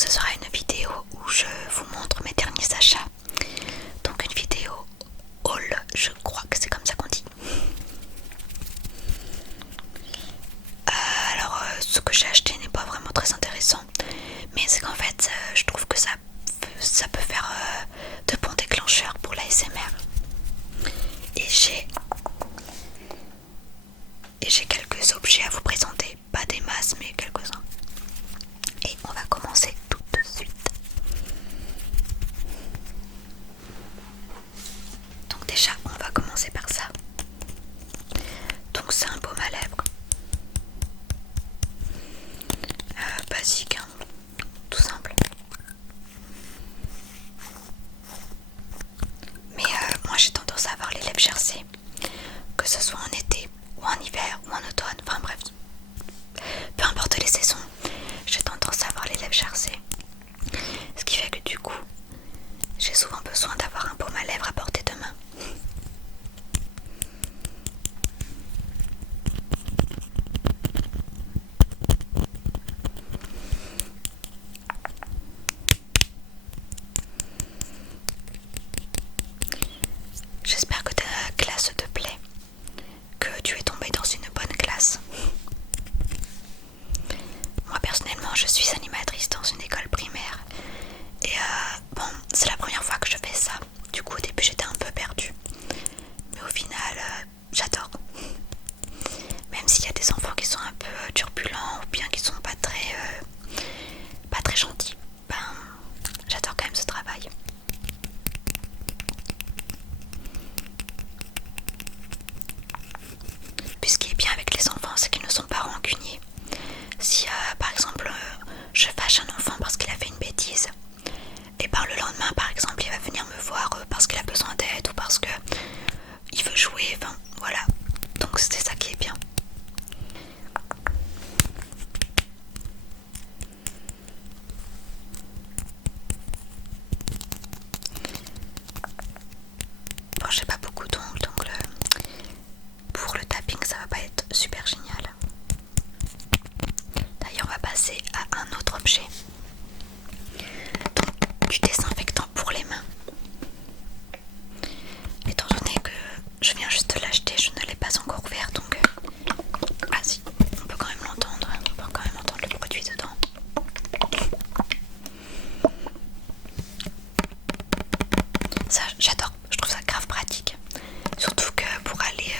ce sera une vidéo où je vous montre mes derniers achats. Donc une vidéo haul, je crois que c'est comme ça qu'on dit. Ce que j'ai acheté n'est pas vraiment très intéressant, mais c'est qu'en fait je trouve que ça peut faire de bons déclencheurs pour l'ASMR. Et j'ai quelques objets à vous présenter, pas des masses mais quelques-uns. Et on va commencer tout de suite. Donc déjà on va commencer par ça. Donc c'est un baume à lèvres. Basique, hein, tout simple. Mais moi j'ai tendance à avoir les lèvres gercées, que ce soit en été ou en hiver ou en automne, enfin bref, peu importe les saisons, j'ai tendance à avoir les lèvres gercées. Ce qui fait que du coup, j'ai souvent besoin d'avoir un baume à lèvres à portée de main. J'espère que ta classe te plaît, que tu es tombé dans une bonne classe. Moi personnellement je suis animatrice dans une école primaire et bon, c'est la première fois que je fais ça. Du coup au début j'étais un peu perdue, mais au final j'adore. Même s'il y a des enfants qui sont un peu turbulents ou bien qui sont pas très gentils, ben j'adore quand même ce travail. Puis ce qui est bien avec les enfants, c'est qu'ils ne sont pas rancuniers. Si par exemple je fâche un enfant parce qu'il a fait une bêtise, et ben le lendemain par exemple il va venir me voir parce qu'il a besoin d'aide ou parce que il veut jouer, enfin voilà. Donc c'est ça qui est bien. Bon, j'ai pas beaucoup d'ongles, donc pour le tapping ça va pas être super génial. D'ailleurs on va passer à un autre objet. Donc du désinfectant pour les mains. Étant donné que je viens juste de l'acheter, je ne l'ai pas encore ouvert, donc ah si, on peut quand même l'entendre, on peut quand même entendre le produit dedans. Ça j'adore, je trouve ça grave pratique. Surtout que pour aller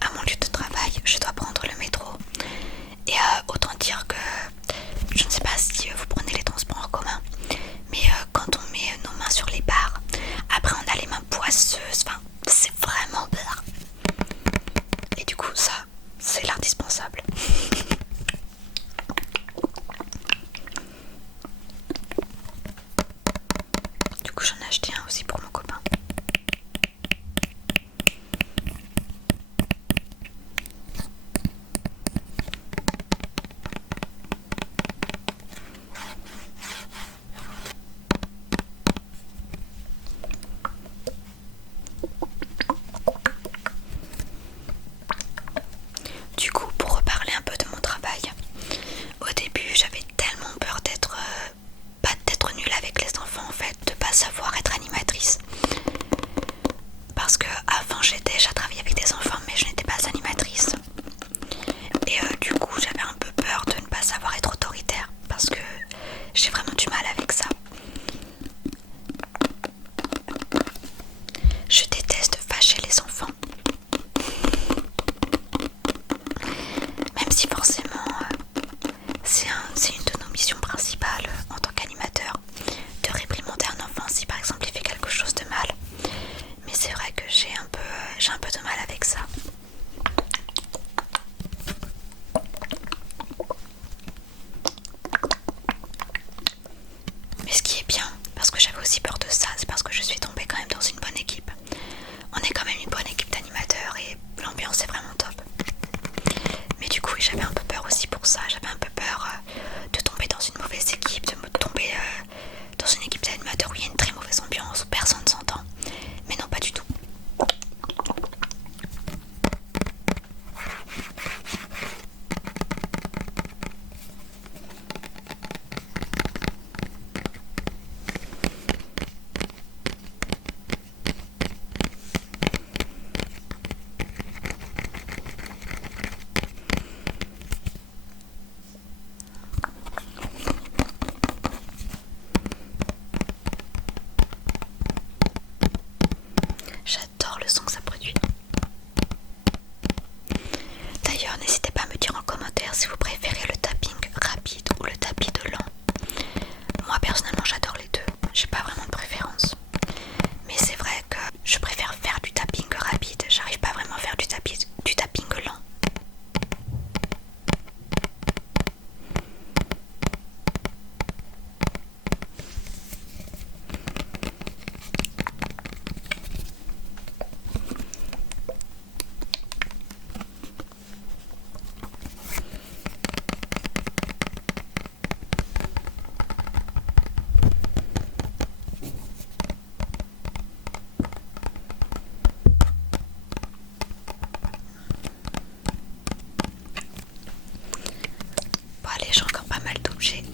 à mon lieu de travail, je dois prendre le métro. Et autant dire que je ne sais pas si vous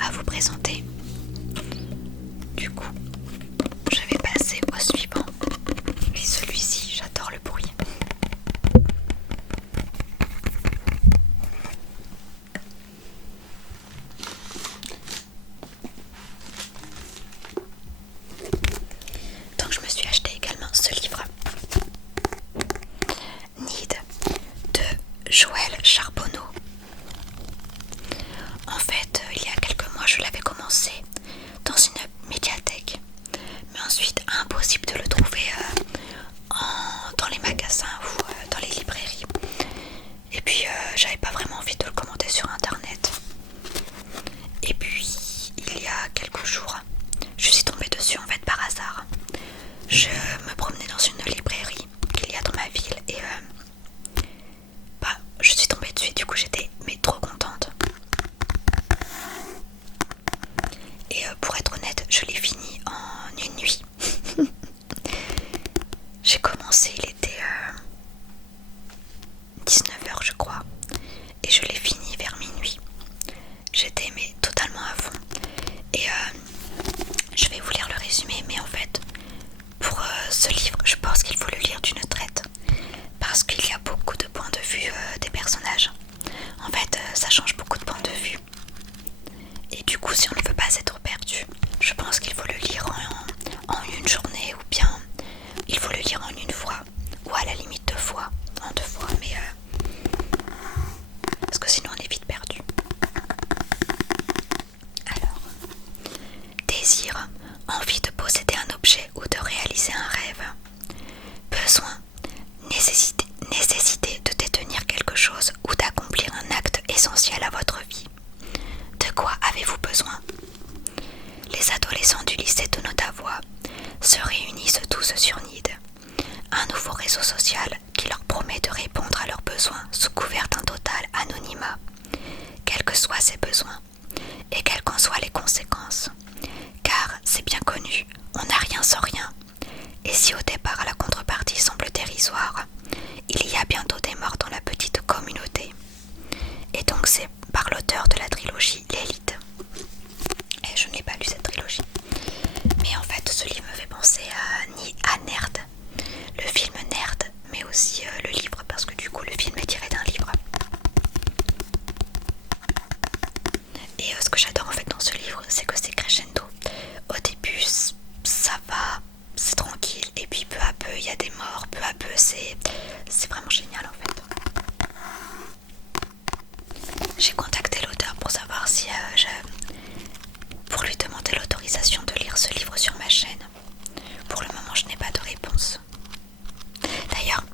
à vous présenter. Du coup, je vais passer au suivant. Et celui-ci, j'adore le bruit. Donc je me suis acheté également ce livre, Need de Joël Charbonneau. En fait, il y a quelques mois, je l'avais commencé dans une médiathèque, mais ensuite impossible de le trouver dans les magasins ou dans les librairies. Et puis j'avais pas vraiment envie de le commander sur internet. Et puis il y a quelques jours, je suis tombée dessus en fait par hasard. Je me promenais dans une librairie qu'il y a dans ma ville et je suis tombée dessus et du coup j'étais trop contente. Et pour être honnête, je l'ai fini en une nuit. J'ai commencé, il était 19h je crois, et je l'ai fini vers minuit. J'étais totalement à fond. Et je vais vous lire le résumé, mais en fait, pour ce livre, je pense qu'il faut le lire d'une traite. Parce qu'il y a beaucoup de points de vue des personnages. En fait, ça change beaucoup de points de vue. Et du coup, si on ne veut pas être perdu, je pense qu'il faut le lire en une journée, ou bien il faut le lire en une fois, ou à la limite en deux fois, mais parce que sinon on est vite perdu. Alors, désir, envie de posséder un objet ou de réaliser un rêve. Besoin, nécessité de détenir quelque chose ou d'accomplir un acte essentiel à votre vie. De quoi avez-vous besoin? Les adolescents du lycée de Notavois se réunissent tous sur Need, un nouveau réseau social qui leur promet de répondre à leurs besoins sous couvert d'un total anonymat, quels que soient ces besoins et quelles qu'en soient les conséquences. Car, c'est bien connu, on n'a rien sans rien. Et si au départ la contrepartie semble dérisoire, il y a bientôt des morts dans la petite communauté. Et donc c'est par l'auteur de la trilogie L'Élite. Et je n'ai pas lu cette trilogie. Mais en fait, ce livre me fait penser à Nerd, le film Nerd, mais aussi le livre, parce que du coup le film est tiré d'un livre. Et ce que j'adore en fait dans ce livre, c'est que c'est crescendo. Au début, ça va, c'est tranquille, et puis peu à peu, il y a des morts, peu à peu, c'est vraiment génial en fait. J'ai contacté l'auteur pour savoir si pour lui demander l'autorisation de lire ce livre sur ma chaîne. Pour le moment, je n'ai pas de réponse. D'ailleurs,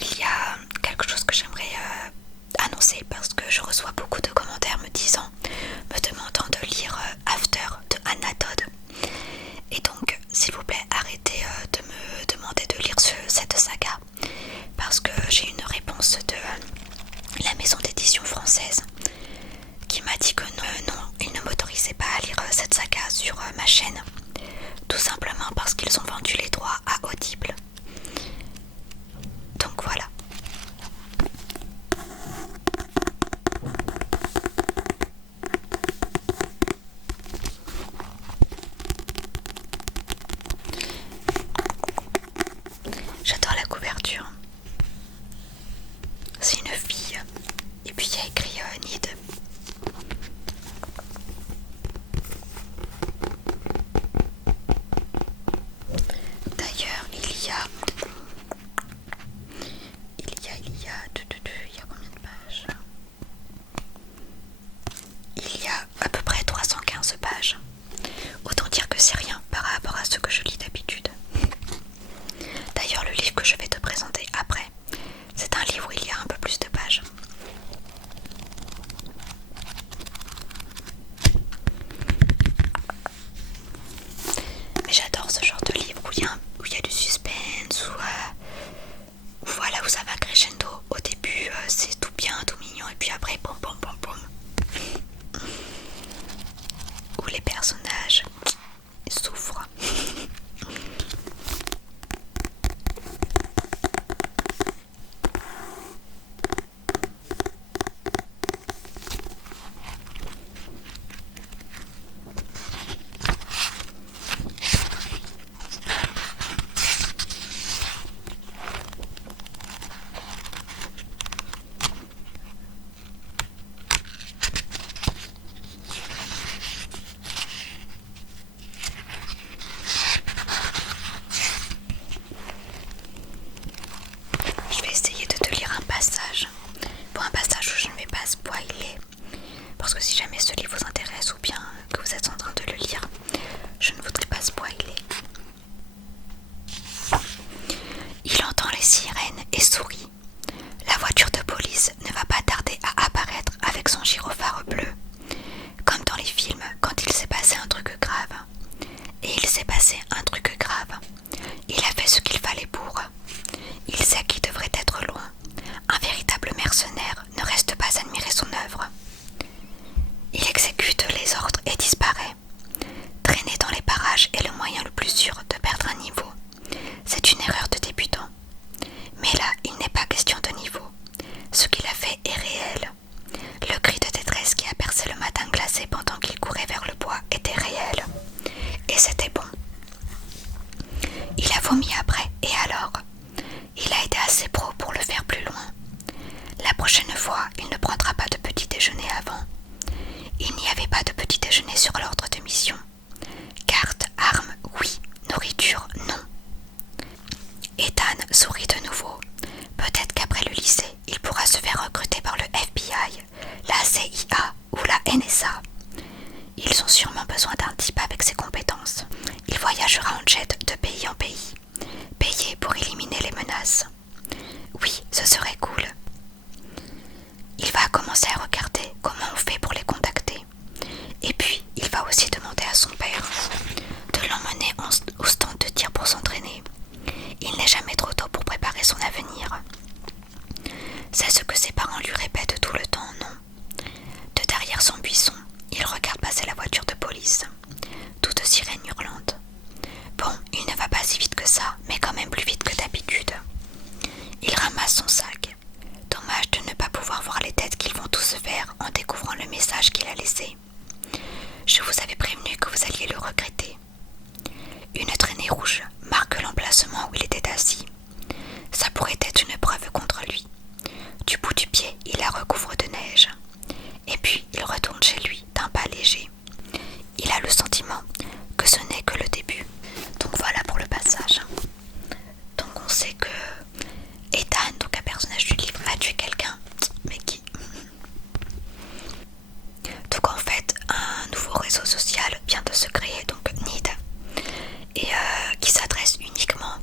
il y a quelque chose que j'aimerais annoncer, parce que je reçois beaucoup de commentaires me demandant de lire After de Anna Todd. Et donc, s'il vous plaît, arrêtez de me demander de lire cette saga, parce que j'ai une réponse de la maison d'édition française qui m'a dit que non, ils ne m'autorisaient pas à lire cette saga sur ma chaîne, tout simplement parce qu'ils ont vendu les droits à Audible. Donc voilà. J'adore la couverture. C'est une fille. Et puis il y a écrit Need. D'ailleurs, il y a combien de pages? Il y a à peu près 315 pages. Autant dire que c'est rien par rapport à ce que je lis d'habitude. D'ailleurs, le livre que je vais te présenter après, c'est un livre où il y a un peu plus de pages. Mais j'adore ce genre de livre où il y a du suspense, où voilà, où ça va crescendo. Au début, c'est tout bien, tout mignon, et puis après, boum, boum, boum, boum. Où les personnages souffrent. Ils ont sûrement besoin d'un type avec ses compétences. Il voyagera en jet de pays en pays, payé pour éliminer les menaces. Oui, ce serait cool. Il va commencer à regarder comment on fait pour les contacter. Et puis, il va aussi demander à son père de l'emmener au stand de tir pour s'entraîner. Il n'est jamais trop tôt pour préparer son avenir. C'est ce que ses parents lui répètent tout le temps, non? De derrière son buisson, il regarde passer la voiture de police, toute sirène hurlante. Bon, il ne va pas si vite que ça, mais quand même plus vite que d'habitude. Il ramasse son sac. Dommage de ne pas pouvoir voir les têtes qu'ils vont tous se faire en découvrant le message qu'il a laissé. Je vous avais prévenu que vous alliez le regretter. Une traînée rouge marque l'emplacement où il était assis. Ça pourrait être une preuve contre lui. Du bout du pied, il la recouvre de neige. Et puis, il retourne chez lui d'un pas léger. Il a le sentiment que ce n'est que le début. Donc voilà pour le passage. Donc on sait que Ethan, donc un personnage du livre, a tué quelqu'un. Mais qui? Donc en fait, un nouveau réseau social vient de se créer, donc NID, et qui s'adresse uniquement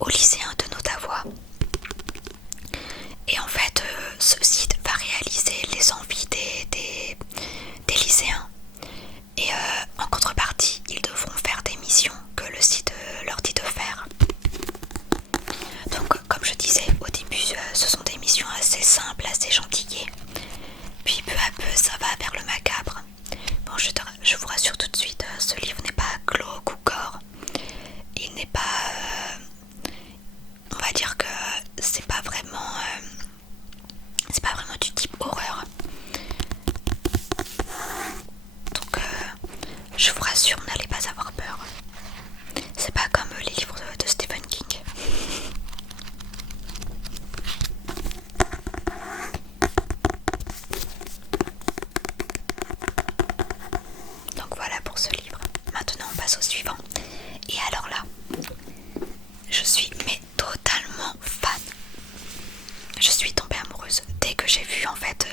aux lycéens de Notavois. Et en fait, ce site va réaliser les envies des lycéens. Et en contrepartie, ils devront faire des missions que le site leur dit de faire. Donc, comme je disais au début, ce sont des missions assez simples, assez gentillées. Puis peu à peu, ça va vers le macabre. Bon, je vous rassure tout de suite, ce livre n'est pas glauque ou gore. Il n'est pas... on va dire que c'est pas vraiment du type horreur. Donc je vous rassure, n'allez pas avoir peur. C'est pas comme les livres de Stephen King. Donc voilà pour ce livre. Maintenant on passe au suivant. Et alors là, je suis mais totalement fan. Je suis tombée amoureuse dès que j'ai vu en fait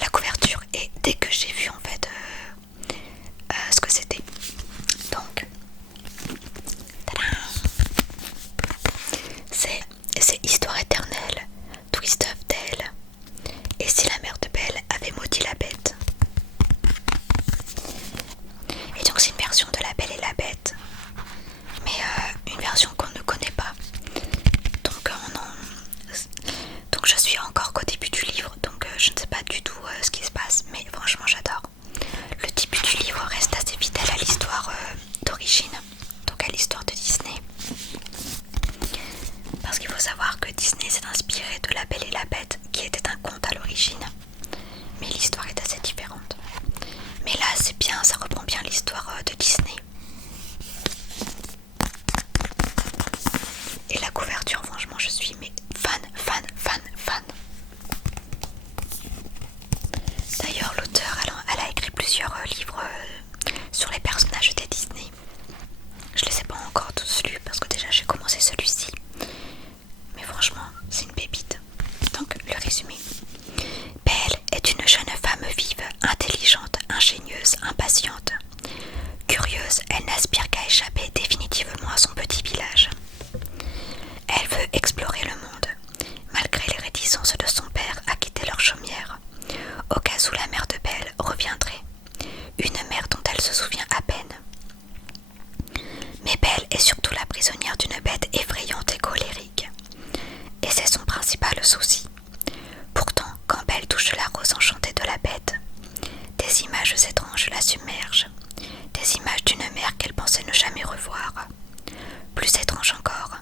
la couverture et dès que j'ai vu en fait ce que c'était. Donc, c'est Histoire éternelle, Twist of Tale. Et si la mère de Belle avait maudit la bête. Et donc c'est une version de La Belle et la Bête, mais une version qu'on ne connaît pas. Donc je suis encore qu'au début du livre, donc je ne sais pas du tout ce qui se passe, mais franchement j'adore. Le début du livre reste assez fidèle à l'histoire d'origine, donc à l'histoire de Disney. Parce qu'il faut savoir que Disney s'est inspiré de La Belle et la Bête, qui était un conte à l'origine, mais l'histoire est assez différente. Mais là c'est bien, ça reprend bien l'histoire de Disney. Et la couverture, franchement je suis mais fan. D'ailleurs l'auteur elle a écrit plusieurs livres sur les personnages de Disney. Je les ai pas encore tous lus parce que déjà j'ai commencé celui-ci. Mais franchement c'est une pépite. Donc le résumé. Belle est une jeune femme vive, intelligente, ingénieuse, impatiente. Curieuse, elle n'aspire qu'à échapper définitivement à son petit village. Elle veut explorer le monde, malgré les réticences de son père à quitter leur chaumière, au cas où la mère de Belle reviendrait, une mère dont elle se souvient à peine. Mais Belle est surtout la prisonnière d'une bête effrayante et colérique, et c'est son principal souci. Pourtant, quand Belle touche la rose enchantée de la bête, des images étranges la submergent, des images d'une mère qu'elle pensait ne jamais revoir. Plus étrange encore,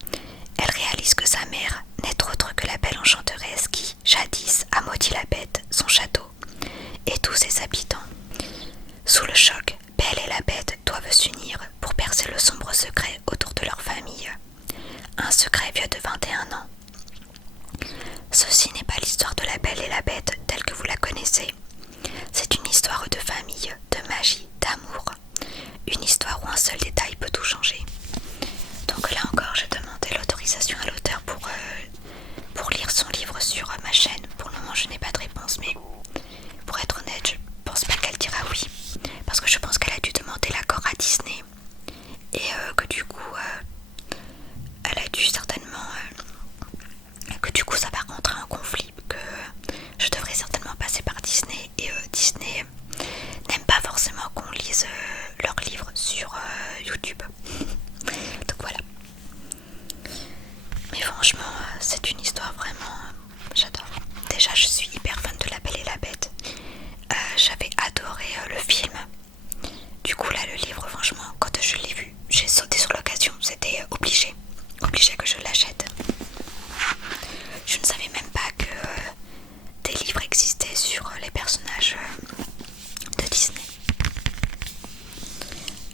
elle réalise que sa mère n'est autre que la belle enchanteresse qui, jadis, a maudit la bête, son château, et tous ses habitants. Sous le choc, Belle et la bête doivent s'unir pour percer le sombre secret autour de leur famille. Un secret vieux de 21 ans. Ceci n'est pas l'histoire de la Belle et la Bête telle que vous la connaissez. C'est une histoire de famille, de magie, d'amour. Une histoire où un seul détail peut tout changer. Donc là encore, j'ai demandé l'autorisation à l'auteur pour lire son livre sur ma chaîne. Pour le moment, je n'ai pas de réponse, mais pour être honnête, je pense pas qu'elle dira oui.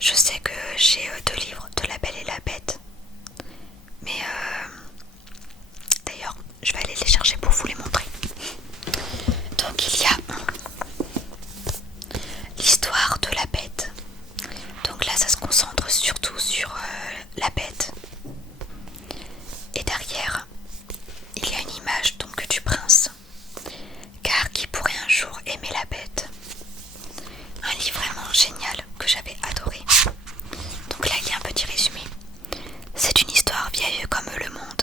je sais que j'ai 2 livres de La Belle et la Bête. Mais d'ailleurs, je vais aller les chercher pour vous les montrer. Donc il y a l'histoire de la bête. Donc là, ça se concentre surtout sur la bête. Et derrière, il y a une image donc du prince. Car qui pourrait un jour aimer la bête? Un livre vraiment génial que j'avais adoré. Donc là, il y a un petit résumé. C'est une histoire vieille comme le monde,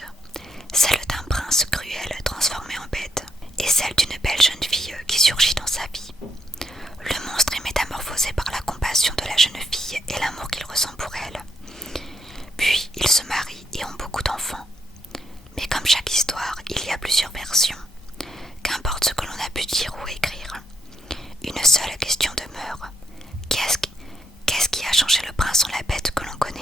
celle d'un prince cruel transformé en bête, et celle d'une belle jeune fille qui surgit dans sa vie. Le monstre est métamorphosé par la compassion de la jeune fille et l'amour qu'il ressent pour elle. Puis ils se marient et ont beaucoup d'enfants. Mais comme chaque histoire, il y a plusieurs versions. Qu'importe ce que l'on a pu dire ou écrire, une seule question demeure. Qu'est-ce qui a changé le prince en la bête que l'on connaît?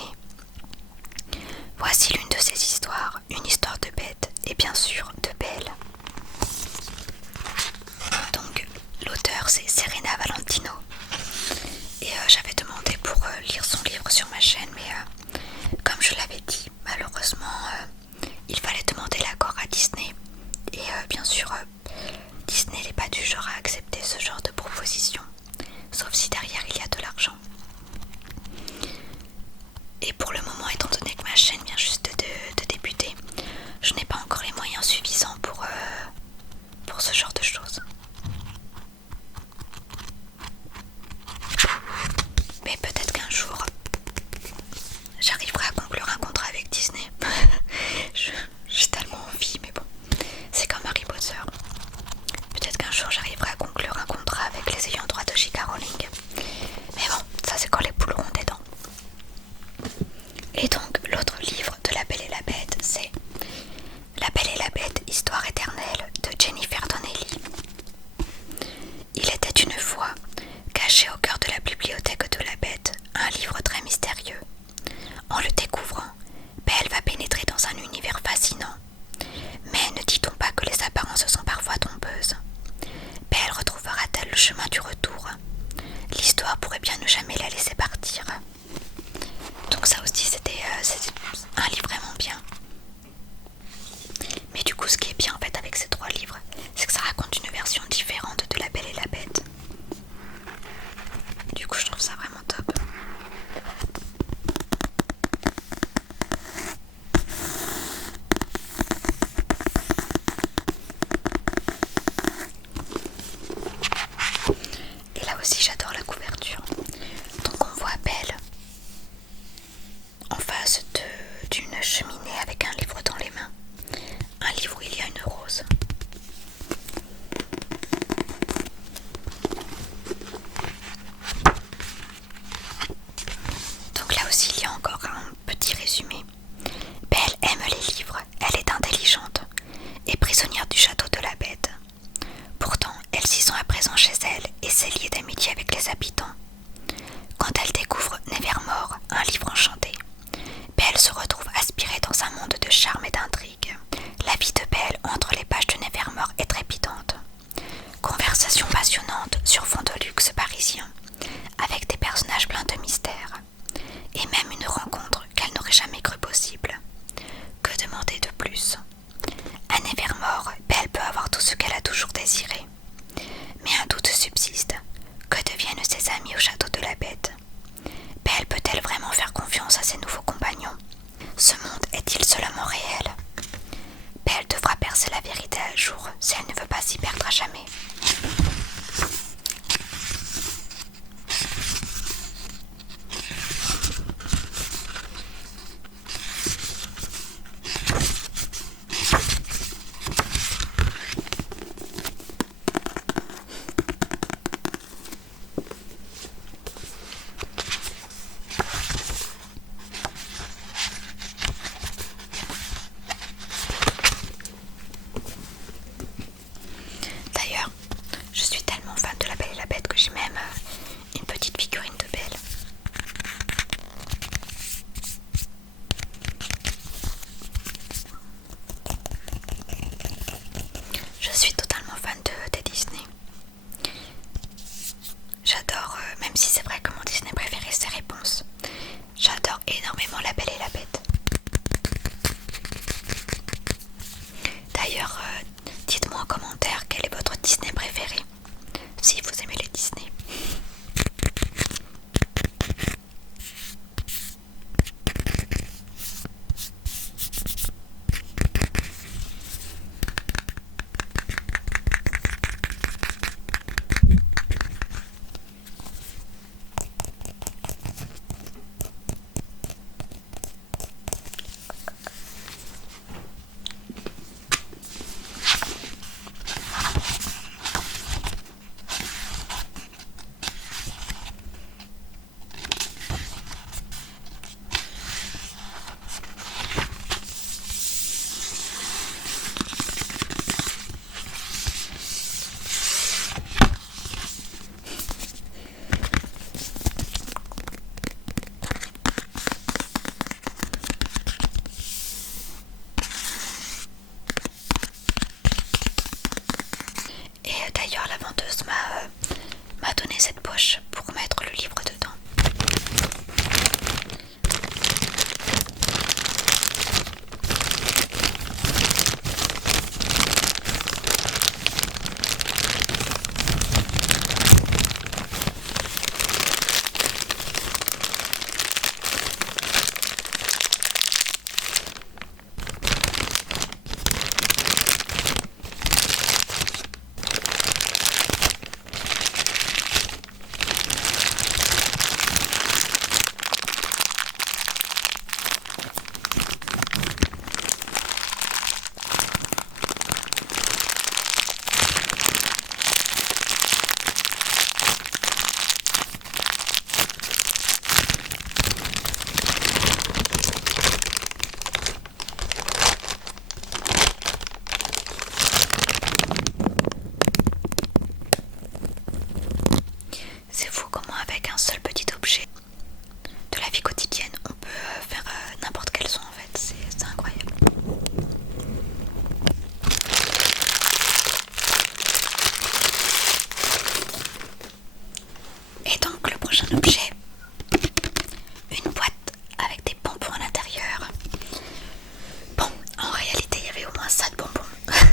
Voici l'une de ces histoires, une histoire de bête et bien sûr de belle. Donc l'auteur c'est Serena Valentino et j'avais demandé pour lire son livre sur ma chaîne, mais comme je l'avais dit, malheureusement il fallait demander l'accord à Disney et bien sûr Disney n'est pas du genre à accepter ce genre de proposition, sauf si derrière il y a de l'argent. Et pour le moment, étant donné que ma chaîne vient juste de débuter, je n'ai pas encore les moyens suffisants pour ce genre de choses. Mais peut-être qu'un jour, j'arriverai à conclure un contrat avec Disney. J'ai tellement envie, mais bon, c'est comme Harry Potter. Peut-être qu'un jour, j'arriverai à conclure un contrat avec les ayants droit de J.K. Rowling. Mais bon, ça c'est quand les poules auront des dents. Et donc, l'autre livre de La Belle et la Bête, c'est La Belle et la Bête, Histoire éternelle de Jennifer Donnelly. Il était une fois, caché au cœur de la bibliothèque de la Bête, un livre très mystérieux. En le découvrant, Belle va pénétrer dans un univers fascinant. Mais ne dit-on pas que les apparences sont parfois trompeuses? Belle retrouvera-t-elle le chemin du retour? L'histoire pourrait bien ne jamais la laisser partir. Donc ça aussi c'était un livre vraiment bien. Mais du coup ce qui est bien en fait avec ces 3 livres, c'est que ça raconte une version différente de La Belle et la Bête. Du coup je trouve ça vraiment top. Et là aussi j'adore la couverture. Donc on voit Belle en face d'une cheminée avec un livre dans les mains. Un livre où il y a une rose. Donc là aussi il y a encore un petit résumé. Belle aime les livres, elle est intelligente et prisonnière du château de la Bête. Pourtant, elle s'y sent à présent chez elle et s'est liée d'amitié avec les habitants. Quand elle découvre Nevermore, un livre enchanté, Belle se retrouve aspirée dans un monde de charme et d'intrigue. La vie de Belle entre les pages de Nevermore est trépidante. Conversation passionnante sur fond de luxe parisien, avec des personnages pleins de mystères, et même une rencontre qu'elle n'aurait jamais cru possible. Que demander de plus? À Nevermore, Belle peut avoir tout ce qu'elle a toujours désiré. Mais un doute subsiste. Que deviennent ses amis au château prochain objet, une boîte avec des bonbons à l'intérieur. Bon, en réalité il y avait au moins ça de bonbons,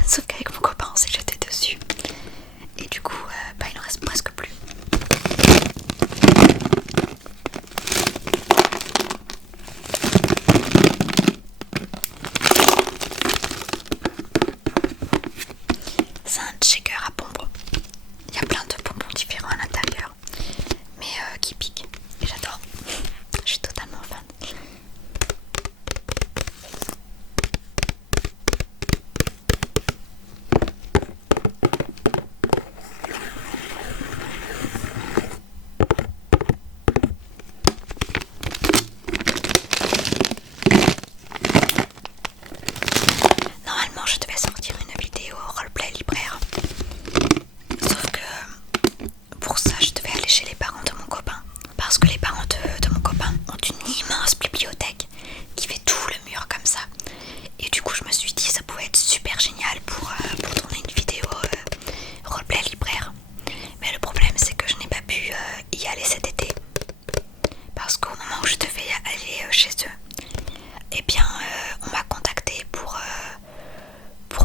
sauf qu'avec mon copain on s'est jeté dessus. Et du coup, il en reste presque plus. C'est un shaker à bonbons. Il y a plein de bonbons différents à l'intérieur, mais qui piquent. Et j'adore. Je suis totalement fan. Normalement, je devais sortir une vidéo roleplay libraire. Sauf que pour ça, je devais aller chez les parents de mon copain. Parce que les parents de mon copain ont une immense bibliothèque qui fait tout le mur comme ça. Et du coup, je me suis dit ça pouvait être super génial pour tourner une vidéo roleplay libraire. Mais le problème, c'est que je n'ai pas pu y aller cet été. Parce qu'au moment où je devais aller chez eux, eh bien, on m'a contacté pour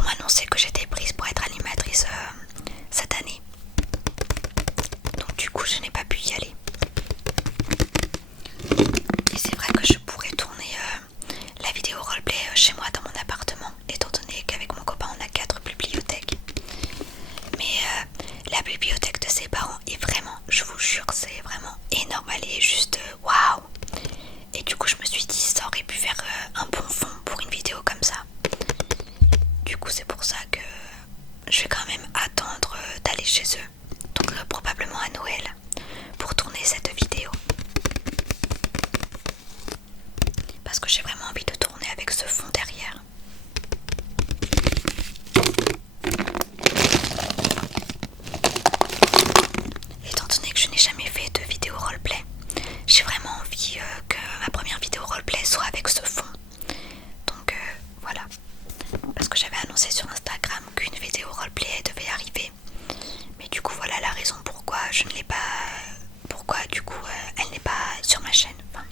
m'annoncer que j'étais prise pour être animatrice cette année. Donc du coup, je n'ai pas pu y aller. Et c'est vrai que je pourrais tourner la vidéo roleplay chez moi dans mon appartement, étant donné qu'avec mon copain on a 4 bibliothèques. Mais la bibliothèque de ses parents est vraiment, je vous jure, c'est vraiment énorme. Elle est juste waouh. Et du coup je me suis dit ça aurait pu faire un bon fond pour une vidéo comme ça. Du coup c'est pour ça que je vais quand même attendre d'aller chez eux. Donc probablement à Noël pour tourner cette vidéo. Parce que j'ai vraiment envie de tourner avec ce fond derrière. Étant donné que je n'ai jamais fait de vidéo roleplay, j'ai vraiment envie que ma première vidéo roleplay soit avec ce fond. Donc voilà. Parce que j'avais annoncé sur Instagram qu'une vidéo roleplay devait arriver. Mais du coup voilà la raison pourquoi je ne l'ai pas... Pourquoi du coup elle n'est pas sur ma chaîne. Enfin,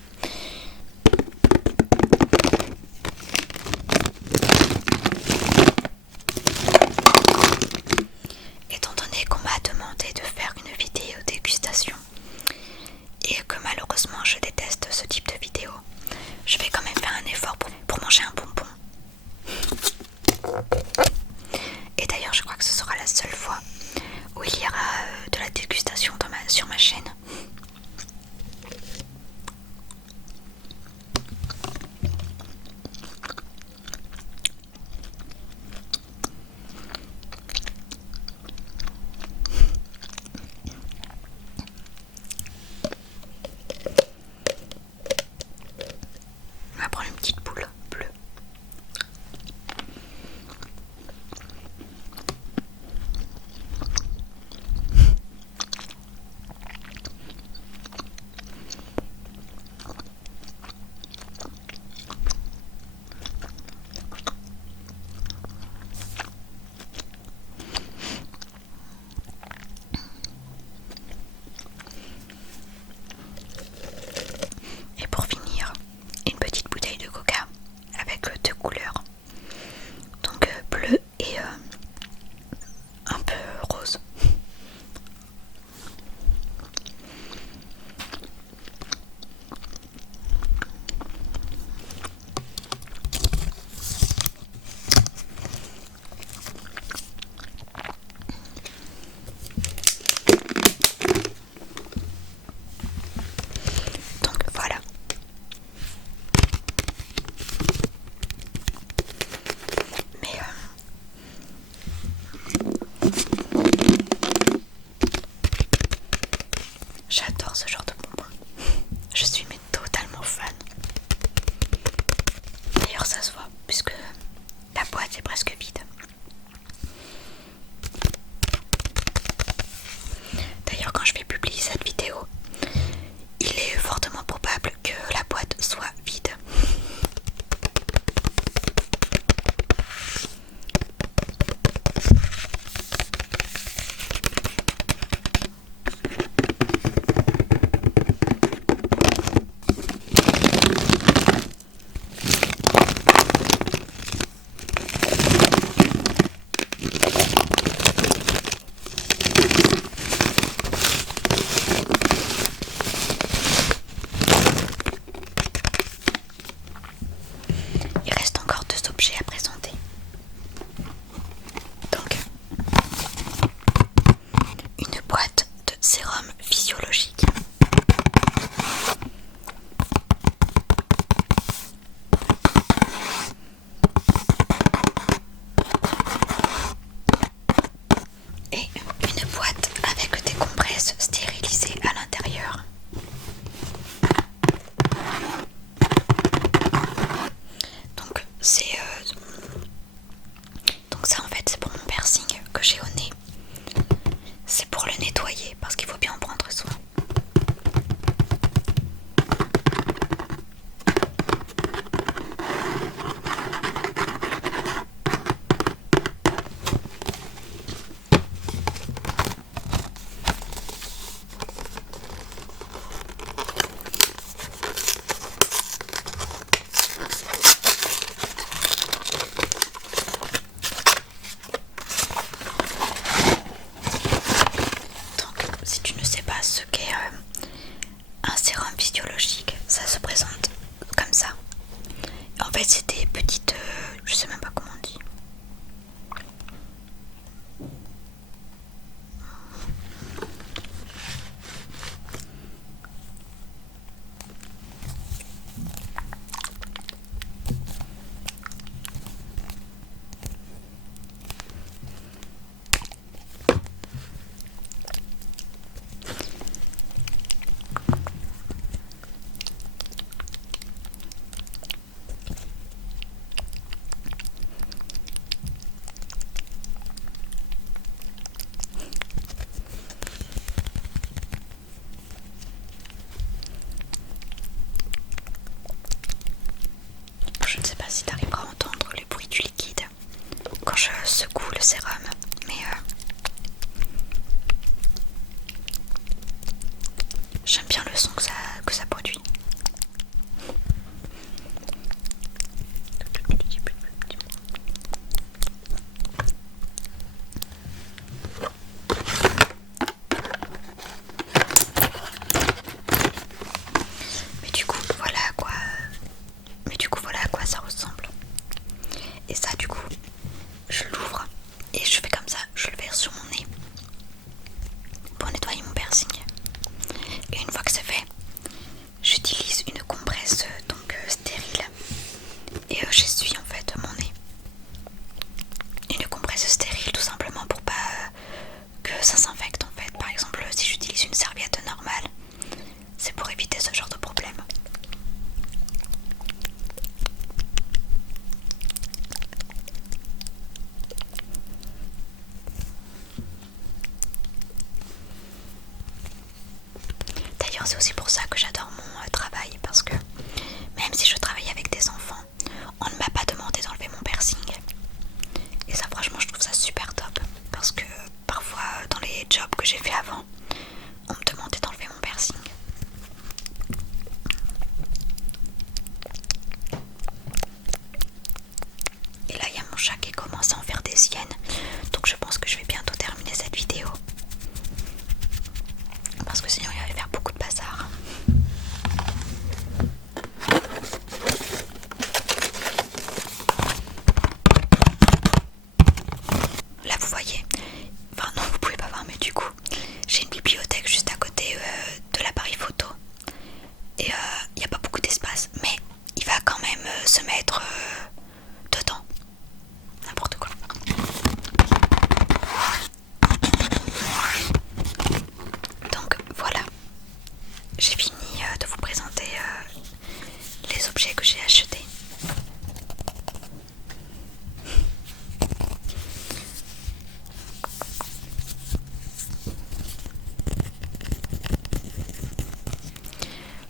si t'arriveras à entendre le bruit du liquide quand je secoue le sérum, mais j'aime bien le son que ça produit. Mais du coup voilà à quoi ça ressemble. Et ça du coup je l'ouvre et je fais comme ça, je le verse sur mon nez pour nettoyer mon piercing. Et une fois que c'est fait, j'utilise une compresse donc stérile et j'essuie en fait mon nez. Une compresse stérile tout simplement pour pas que ça s'infecte en fait. Par exemple si j'utilise une serviette normale, c'est pour éviter ce genre de problème. D'ailleurs c'est aussi pour ça que j'adore mon travail, parce que même si je travaille avec des enfants, on ne m'a pas demandé d'enlever mon piercing. Et ça franchement je trouve ça super top, parce que parfois dans les jobs que j'ai fait avant, on me demandait d'enlever mon piercing. Et là il y a mon chat qui commence à en faire des siennes, donc je pense que je vais bientôt terminer cette vidéo, parce que sinon il va y avoir beaucoup de bazar. Là vous voyez, enfin non vous pouvez pas voir, mais du coup j'ai une bibliothèque juste à côté de l'appareil photo. Et il n'y a pas beaucoup d'espace, mais il va quand même se mettre dedans. N'importe quoi. Donc voilà, j'ai fini de vous présenter les objets que j'ai achetés.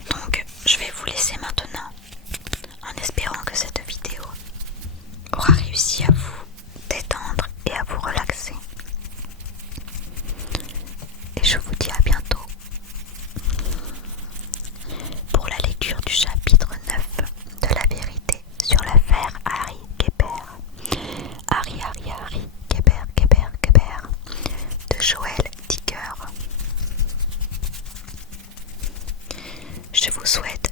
Donc je vais vous laisser maintenant, en espérant que cette vidéo aura réussi à vous détendre et à vous relaxer. Et je vous dis à bientôt pour la lecture du chapitre 9 de La vérité sur l'affaire Harry Kéber. Harry Kéber de Joël Dicker. Je vous souhaite